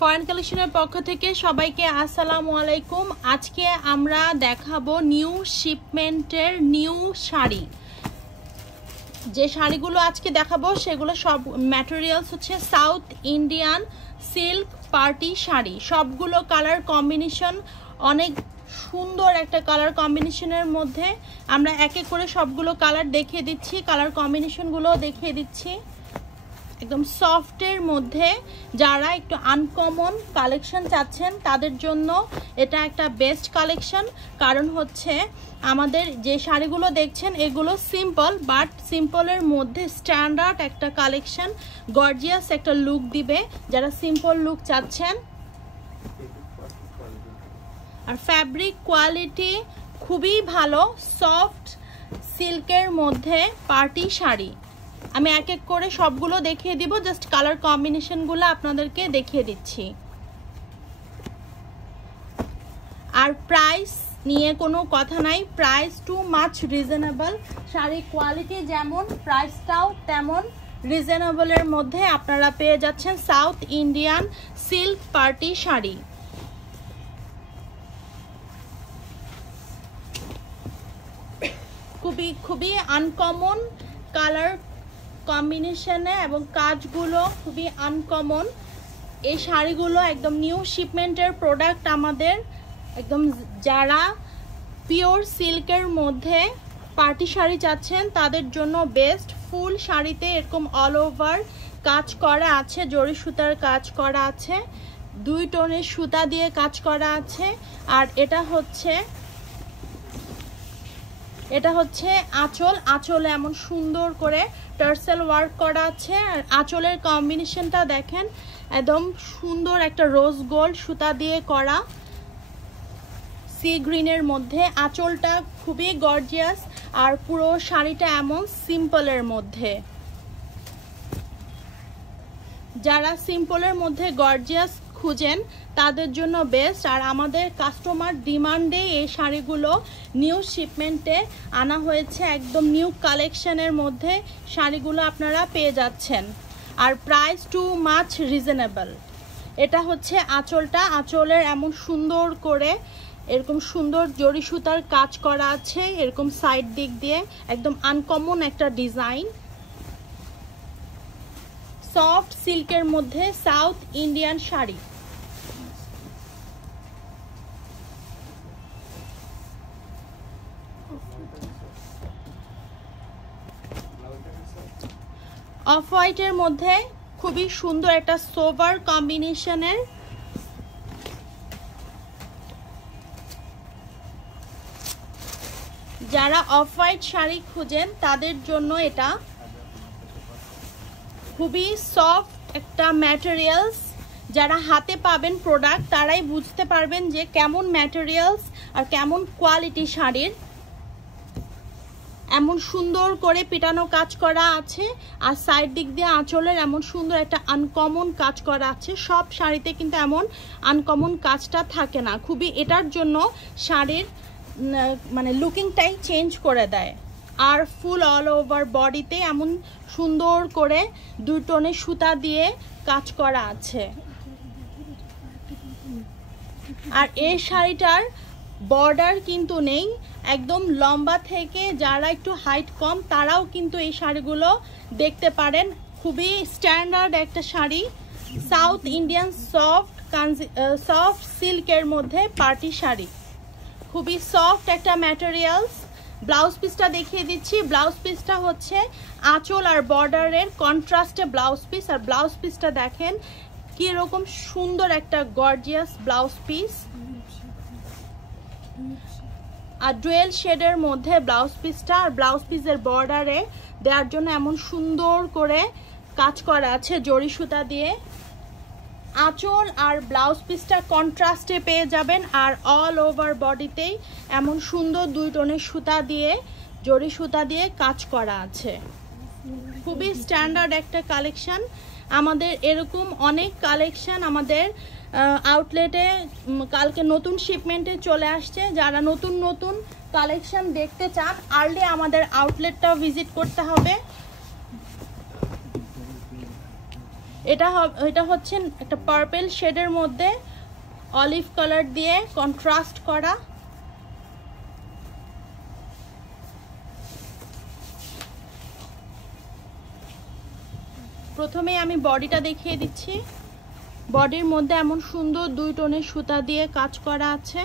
Foreign কালেকশনের পক্ষ থেকে সবাইকে আসসালামু আলাইকুম। আজকে আমরা দেখাবো নিউ শিপমেন্টের নিউ শাড়ি। যে শাড়িগুলো আজকে দেখাবো সেগুলো সব ম্যাটেরিয়ালস হচ্ছে south Indian silk party sari. সবগুলো কালার কম্বিনেশন অনেক সুন্দর একটা কালার কম্বিনেশনের মধ্যে আমরা এক এক করে সবগুলো কালার দেখিয়ে দিচ্ছি, কালার কম্বিনেশনগুলো দেখিয়ে দিচ্ছি। একদম সফটের মধ্যে যারা একটু আনকমন কালেকশন চাচ্ছেন তাদের জন্য এটা একটা বেস্ট কালেকশন। কারণ হচ্ছে আমাদের যে শাড়িগুলো দেখছেন এগুলো সিম্পল, বাট সিম্পলের মধ্যে স্ট্যান্ডার্ড একটা কালেকশন, গর্জিয়াস একটা লুক দিবে যারা সিম্পল লুক চাচ্ছেন। আর ফ্যাব্রিক কোয়ালিটি খুবই ভালো, সফট সিল্কের মধ্যে পার্টি শাড়ি। আমি এক এক করে সবগুলো দেখিয়ে দিব, জাস্ট কালার কম্বিনেশনগুলো আপনাদেরকে দেখিয়ে দিচ্ছি। আর প্রাইস নিয়ে কোনো কথা নাই, প্রাইস টু মাচ রিজনেবল। শাড়ির কোয়ালিটি যেমন প্রাইসটাও তেমন রিজনেবলের মধ্যে আপনারা পেয়ে যাচ্ছেন south Indian silk party sari. খুবই আনকমন কালার কম্বিনেশনে এবং কাজগুলো খুবই আনকমন। এই শাড়িগুলো একদম নিউ শিপমেন্টের প্রোডাক্ট আমাদের। একদম যারা পিওর সিল্কের মধ্যে পার্টি শাড়ি চাচ্ছেন তাদের জন্য বেস্ট। ফুল শাড়িতে এরকম অল ওভার কাজ করা আছে, জরি সুতার কাজ করা আছে, 2 টোনের সুতা দিয়ে কাজ করা আছে। আর এটা হচ্ছে আঁচলে এমন সুন্দর করে টার্সেল ওয়ার্ক করা আছে। আর আঁচলের কম্বিনেশনটা দেখেন, একদম সুন্দর একটা রোজ গোল্ড সুতা দিয়ে করা, সি গ্রিনের মধ্যে। আঁচলটা খুবই গর্জিয়াস আর পুরো শাড়িটা এমন সিম্পলের মধ্যে। যারা সিম্পলের মধ্যে গর্জিয়াস খুঁজেন তাদের জন্য বেস্ট। আর আমাদের কাস্টমার ডিমান্ডে এই শাড়িগুলো নিউ শিপমেন্টে আনা হয়েছে, একদম নিউ কালেকশনের মধ্যে শাড়িগুলো আপনারা পেয়ে যাচ্ছেন। আর প্রাইস টু মাচ রিজনেবল। এটা হচ্ছে আঁচলটা, আঁচলের এমন সুন্দর করে এরকম সুন্দর জরি সুতার কাজ করা আছে, এরকম সাইড দিক দিয়ে একদম আনকমন একটা ডিজাইন। সফট সিল্কের মধ্যে সাউথ ইন্ডিয়ান শাড়ি। অফ হোয়াইটের মধ্যে খুবই সুন্দর একটা সোভার কম্বিনেশনের। যারা অফ হোয়াইট শাড়ি খুঁজেন তাদের জন্য এটা খুবই সফট একটা ম্যাটেরিয়ালস। যারা হাতে পাবেন প্রোডাক্ট তারাই বুঝতে পারবেন যে কেমন ম্যাটেরিয়ালস আর কেমন কোয়ালিটি শাড়ির। এমন সুন্দর করে পিটানো কাজ করা আছে আর সাইড দিক দিয়ে আঁচলের এমন সুন্দর একটা আনকমন কাজ করা আছে। সব শাড়িতে কিন্তু এমন আনকমন কাজটা থাকে না, খুবই এটার জন্য শাড়ির মানে লুকিংটাই চেঞ্জ করে দেয়। আর ফুল অল ওভার বডিতে এমন সুন্দর করে 2 টোনের সুতা দিয়ে কাজ করা আছে। আর এই শাড়িটার বর্ডার কিন্তু নেই, একদম লম্বা থেকে যারা একটু হাইট কম তারাও কিন্তু এই শাড়িগুলো দেখতে পারেন। খুবই স্ট্যান্ডার্ড একটা শাড়ি, সাউথ ইন্ডিয়ান সফট সিল্কের মধ্যে পার্টি শাড়ি। খুবই সফট একটা ম্যাটেরিয়ালস। ব্লাউজ পিসটা দেখিয়ে দিচ্ছি। ব্লাউজ পিসটা হচ্ছে আঁচল আর বর্ডারের কন্ট্রাস্টে ব্লাউজ পিস। আর ব্লাউজ পিসটা দেখেন কিরকম সুন্দর একটা গর্জিয়াস ব্লাউজ পিস। আর ডুয়েল শেডের মধ্যে ব্লাউজ পিসটা। আর ব্লাউজ পিসের বর্ডারে দেওয়ার জন্য এমন সুন্দর করে কাজ করা আছে জরি সুতা দিয়ে। আঁচল আর ব্লাউজ পিসটা কন্ট্রাস্টে পেয়ে যাবেন। আর অল ওভার বডিতেই এমন সুন্দর 2 টোনের সুতা দিয়ে জরি সুতা দিয়ে কাজ করা আছে। খুবই স্ট্যান্ডার্ড একটা কালেকশন। আমাদের এরকম অনেক কালেকশন আমাদের আউটলেটে কালকে নতুন শিপমেন্টে চলে আসছে। যারা নতুন কালেকশন দেখতে চান আর্লি আমাদের আউটলেটটাও ভিজিট করতে হবে। এটা হচ্ছে একটা পার্পল শেডের মধ্যে অলিভ কালার দিয়ে কন্ট্রাস্ট করা। প্রথমে আমি বডিটা দেখিয়ে দিচ্ছি। বডির মধ্যে এমন সুন্দর 2 টোনের সুতা দিয়ে কাজ করা আছে,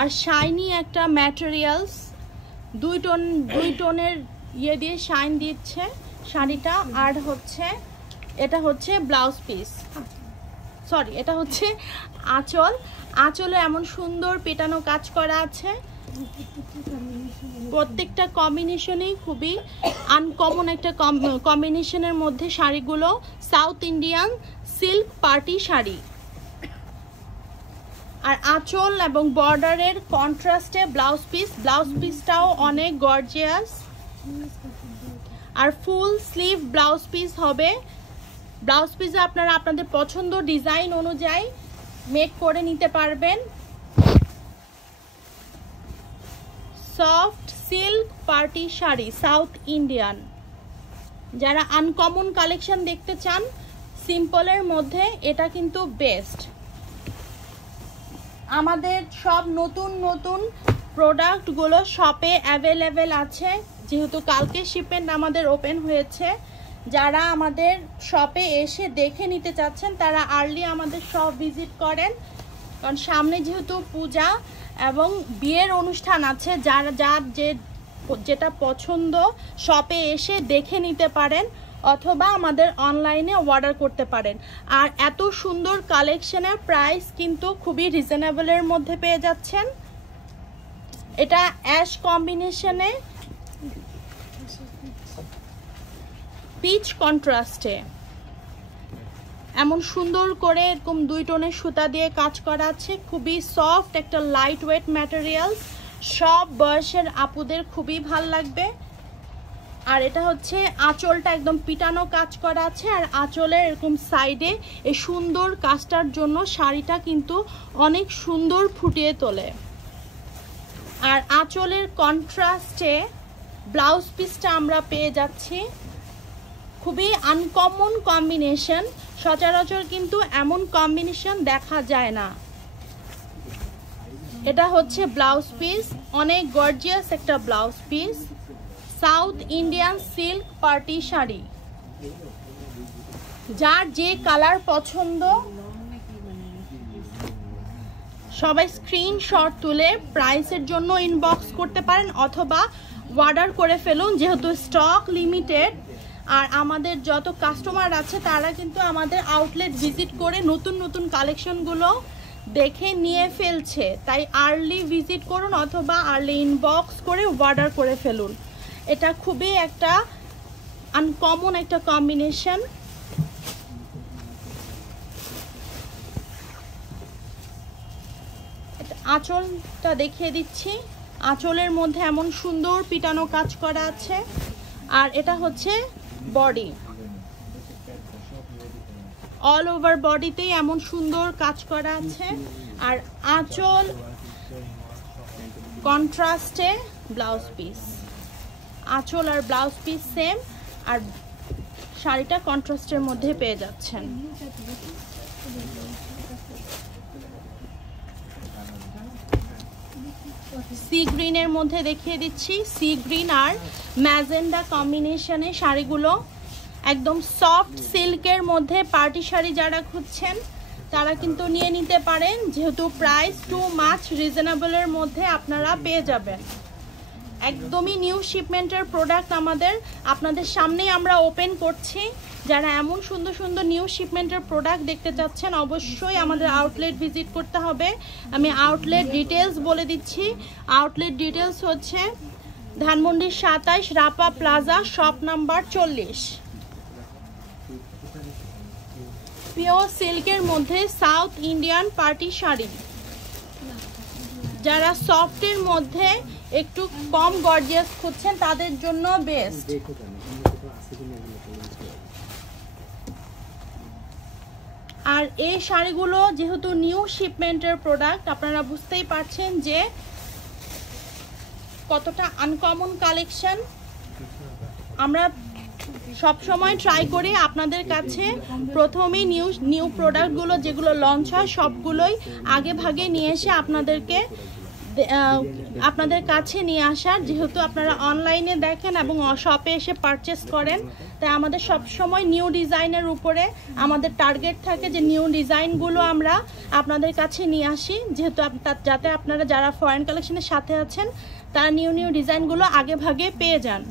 আর শাইনি একটা ম্যাটেরিয়ালস, 2 টোনের ইয়ে দিয়ে শাইন দিচ্ছে শাড়িটা। আর হচ্ছে এটা হচ্ছে ব্লাউজ পিস, সরি এটা হচ্ছে আঁচল। আঁচলে এমন সুন্দর পেটানো কাজ করা আছে। প্রত্যেকটা কম্বিনেশনেই খুবই আনকমন একটা কম্বিনেশনের মধ্যে শাড়িগুলো South Indian silk party sari. আর আঁচল এবং বর্ডারের কন্ট্রাস্টে ব্লাউজ পিসটাও অনেক গর্জিয়াস। আর ফুল স্লিভ ব্লাউজ পিস হবে। ব্লাউজ পিসে আপনারা আপনাদের পছন্দ ডিজাইন অনুযায়ী মেক করে নিতে পারবেন। Soft silk party sari south Indian. যারা আনকমন কালেকশন দেখতে চান সিম্পলের মধ্যে, এটা কিন্তু বেস্ট। আমাদের সব নতুন প্রোডাক্টগুলো শপে অ্যাভেলেবেল আছে, যেহেতু কালকে শিপমেন্ট আমাদের ওপেন হয়েছে। যারা আমাদের শপে এসে দেখে নিতে চাচ্ছেন তারা আর্লি আমাদের শপ ভিজিট করেন, কারণ সামনে যেহেতু পূজা এবং বিয়ের অনুষ্ঠান আছে। যার যেটা পছন্দ শপে এসে দেখে নিতে পারেন, অথবা আমাদের অনলাইনে অর্ডার করতে পারেন। আর এত সুন্দর কালেকশনের প্রাইস কিন্তু খুবই রিজনেবলের মধ্যে পেয়ে যাচ্ছেন। এটা অ্যাশ কম্বিনেশনে পিচ কন্ট্রাস্টে এমন সুন্দর করে এরকম 2 টোনের সুতা দিয়ে কাজ করা আছে। খুবই সফট একটা লাইট ওয়েট ম্যাটেরিয়ালস, সব বয়সের আপুদের খুবই ভাল লাগবে। আর এটা হচ্ছে আঁচলটা একদম পিটানো কাজ করা আছে, আর আঁচলের এরকম সাইডে এই সুন্দর কাজটার জন্য শাড়িটা কিন্তু অনেক সুন্দর ফুটিয়ে তোলে। আর আঁচলের কন্ট্রাস্টে ব্লাউজ পিসটা আমরা পেয়ে যাচ্ছি। খুবই আনকমন কম্বিনেশন, সচরাচর কিন্তু এমন কম্বিনেশন দেখা যায় না। এটা হচ্ছে ব্লাউজ পিস, অনেক গর্জিয়াস একটা blouse piece, south Indian silk party sari. যার যে কালার পছন্দ সবাই স্ক্রিনশট তুলে প্রাইসের জন্য ইনবক্স করতে পারেন, অথবা অর্ডার করে ফেলুন, যেহেতু স্টক লিমিটেড। আর আমাদের যত কাস্টমার আছে তারা কিন্তু আমাদের আউটলেট ভিজিট করে নতুন কালেকশনগুলো দেখে নিয়ে ফেলছে, তাই আর্লি ভিজিট করুন অথবা আর্লি ইনবক্স করে অর্ডার করে ফেলুন। এটা খুবই একটা আনকমন একটা কম্বিনেশন। আঁচলটা দেখিয়ে দিচ্ছি। আঁচলের মধ্যে এমন সুন্দর পিটানো কাজ করা আছে। আর এটা হচ্ছে বডি, অল ওভার বডিতেই এমন সুন্দর কাজ করা আছে। আর আঁচল কন্ট্রাস্টে ব্লাউজ পিস, আঁচল আর ব্লাউজ পিস সেম, আর শাড়িটা কন্ট্রাস্টের মধ্যে পেয়ে যাচ্ছেন। সি গ্রিনের মধ্যে দেখিয়ে দিচ্ছি। সি গ্রিন আর ম্যাজেন্ডা কম্বিনেশনে শাড়িগুলো একদম সফট সিল্কের মধ্যে পার্টি শাড়ি যারা খুঁজছেন তারা কিন্তু নিয়ে নিতে পারেন, যেহেতু প্রাইস টু মাচ রিজনেবলের মধ্যে আপনারা পেয়ে যাবেন। একদমই নিউ শিপমেন্টের প্রোডাক্ট আমাদের আপনাদের সামনেই আমরা ওপেন করছি। যারা এমন সুন্দর নিউ শিপমেন্টের প্রোডাক্ট দেখতে চাচ্ছেন অবশ্যই আমাদের আউটলেট ভিজিট করতে হবে। আমি আউটলেট ডিটেলস বলে দিচ্ছি। আউটলেট ডিটেলস হচ্ছে Dhanmondi 27 Rapa Plaza, shop number 40। Pure সিল্কের মধ্যে সাউথ ইন্ডিয়ান পার্টি শাড়ি, যারা সফটের মধ্যে একটু কম গর্জিয়াস খুঁজছেন তাদের জন্য বেস্ট। আর এই শাড়িগুলো যেহেতু নিউ শিপমেন্টের প্রোডাক্ট, আপনারা বুঝতেই পারছেন যে কতটা আনকমন কালেকশন। আমরা সব সময় ট্রাই করি আপনাদের কাছে প্রথমেই নিউ প্রোডাক্টগুলো যেগুলো লঞ্চ হয় সবগুলোই আগে ভাগে নিয়ে এসে আপনাদের কাছে নিয়ে আসার, যেহেতু আপনারা অনলাইনে দেখেন এবং শপে এসে পারচেস করেন, তাই আমাদের সব সময় নিউ ডিজাইনের উপরে আমাদের টার্গেট থাকে যে নিউ ডিজাইনগুলো আমরা আপনাদের কাছে নিয়ে আসি, যেহেতু যাতে আপনারা যারা ফরেন কালেকশনের সাথে আছেন তারা নিউ ডিজাইনগুলো আগে ভাগে পেয়ে যান।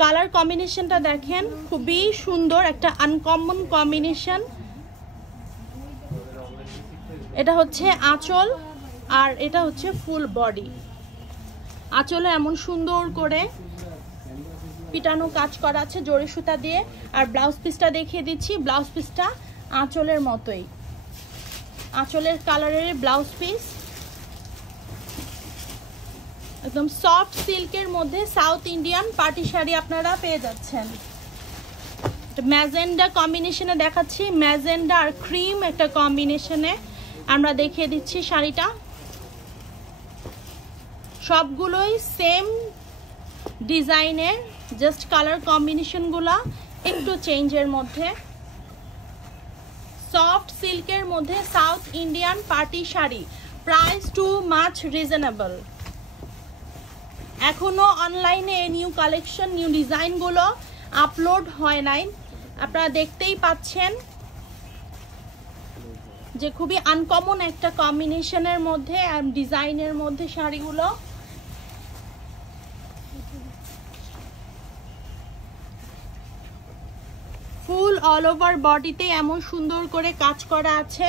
কালার কম্বিনেশনটা দেখেন, খুবই সুন্দর একটা আনকমন কম্বিনেশন। এটা হচ্ছে আঁচল আর এটা হচ্ছে ফুল বডি। আঁচলে এমন সুন্দর করে পিটানো কাজ করা আছে জরি সুতা দিয়ে। আর ব্লাউজ পিসটা দেখিয়ে দিচ্ছি, ব্লাউজ পিসটা আঁচলের মতোই, আঁচলের কালারের ব্লাউজ পিস, একদম সফট সিল্কের মধ্যে সাউথ ইন্ডিয়ান পার্টি শাড়ি আপনারা পেয়ে যাচ্ছেন। ম্যাজেন্ডা কম্বিনেশনে দেখাচ্ছি, ম্যাজেন্ডা আর ক্রিম একটা কম্বিনেশনে আমরা দেখিয়ে দিচ্ছি শাড়িটা। সবগুলোই সেম ডিজাইনের, জাস্ট কালার কম্বিনেশনগুলো একটু চেঞ্জের মধ্যে। সফট সিল্কের মধ্যে south Indian party sari, price too much reasonable. এখনো অনলাইনে নিউ কালেকশন নিউ ডিজাইনগুলো আপলোড হয় নাই, আপনারা দেখতেই পাচ্ছেন যে খুবই আনকমন একটা কম্বিনেশনের মধ্যে ডিজাইনের মধ্যে শাড়িগুলো। ফুল অল ওভার বডিতে এমন সুন্দর করে কাজ করা আছে।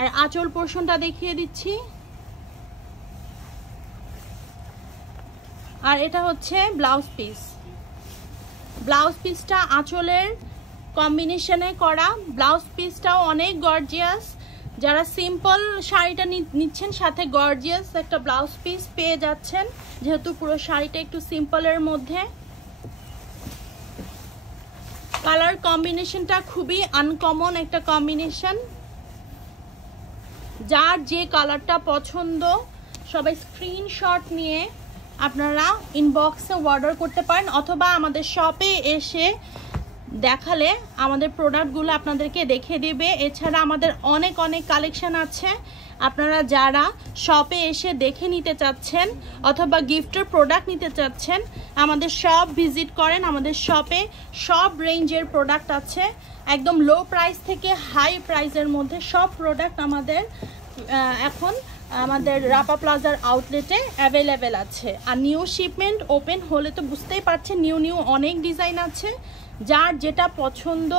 আর আঁচল পোর্শনটা দেখিয়ে দিচ্ছি। আর এটা হচ্ছে ব্লাউজ পিস, ব্লাউজ পিসটা আঁচলের কম্বিনেশনে করা। ব্লাউজ পিসটাও অনেক গর্জিয়াস, যারা সিম্পল শাড়িটা নিচ্ছেন সাথে গর্জিয়াস একটা ব্লাউজ পিস পেয়ে যাচ্ছেন, যেহেতু পুরো শাড়িটা একটু সিম্পলের মধ্যে। কালার কম্বিনেশনটা খুবই আনকমন একটা কম্বিনেশন। যার যে কালারটা পছন্দ সবাই স্ক্রিনশট নিয়ে আপনারা ইনবক্সে অর্ডার করতে পারেন, অথবা আমাদের শপে এসে দেখালে আমাদের প্রোডাক্টগুলো আপনাদেরকে দেখিয়ে দেবে। এছাড়া আমাদের অনেক কালেকশন আছে, আপনারা যারা শপে এসে দেখে নিতে চাচ্ছেন অথবা গিফটের প্রোডাক্ট নিতে চাচ্ছেন আমাদের শপ ভিজিট করেন। আমাদের শপে সব রেঞ্জের প্রোডাক্ট আছে, একদম লো প্রাইস থেকে হাই প্রাইসের মধ্যে সব প্রোডাক্ট আমাদের এখন আমাদের রাপা প্লাজার আউটলেটে অ্যাভেলেবেল আছে। আর নিউ শিপমেন্ট ওপেন হলে তো বুঝতেই পারছেন নিউ অনেক ডিজাইন আছে, যার যেটা পছন্দ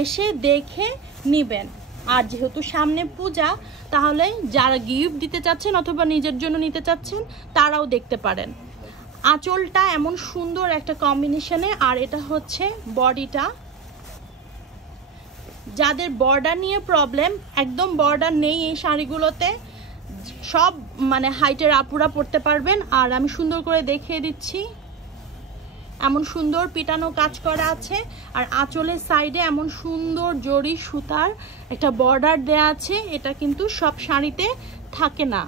এসে দেখে নেবেন। আর যেহেতু সামনে পূজা, তাহলে যারা গিফট দিতে চাচ্ছেন অথবা নিজের জন্য নিতে চাচ্ছেন তারাও দেখতে পারেন। আঁচলটা এমন সুন্দর একটা কম্বিনেশনে। আর এটা হচ্ছে বডিটা। যাদের বর্ডার নিয়ে প্রবলেম, একদম বর্ডার নেই এই শাড়িগুলোতে, সব মানে হাইটের আপুরা পরতে পারবেন। আর আমি সুন্দর করে দেখিয়ে দিচ্ছি, এমন সুন্দর পিটানো কাজ করা আছে। আর আঁচলের সাইডে এমন সুন্দর জরি সুতার একটা বর্ডার দেয়া আছে, এটা কিন্তু সব শাড়িতে থাকে না,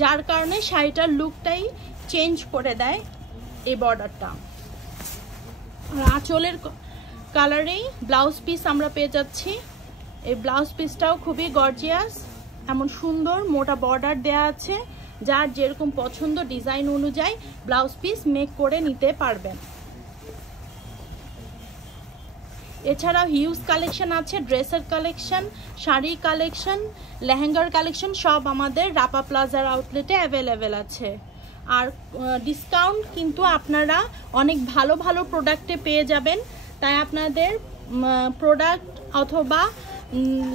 যার কারণে শাড়িটার লুকটাই চেঞ্জ করে দেয় এই বর্ডারটা। আর আঁচলের কালারেই ব্লাউজ পিস আমরা পেয়ে যাচ্ছি। এই ব্লাউজ পিসটাও খুবই গর্জিয়াস, এমন সুন্দর মোটা বর্ডার দেয়া আছে, যার যেরকম পছন্দ ডিজাইন অনুযায়ী ব্লাউজ পিস মেক করে নিতে পারবেন। এছাড়াও হিউজ কালেকশন আছে, ড্রেসের কালেকশন, শাড়ি কালেকশন, লেহেঙ্গার কালেকশন, সব আমাদের রাপা প্লাজার আউটলেটে অ্যাভেলেবেল আছে। আর ডিসকাউন্ট কিন্তু আপনারা অনেক ভালো প্রোডাক্টে পেয়ে যাবেন, তাই আপনাদের প্রোডাক্ট অথবা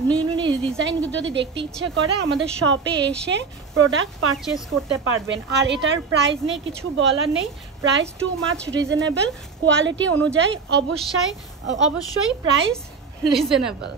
নিউ ডিজাইন যদি দেখতে ইচ্ছে করে আমাদের শপে এসে প্রোডাক্ট পারচেস করতে পারবেন। আর এটার প্রাইস নিয়ে কিছু বলার নেই, price too much reasonable, quality অনুযায়ী অবশ্যই প্রাইস রিজনেবল।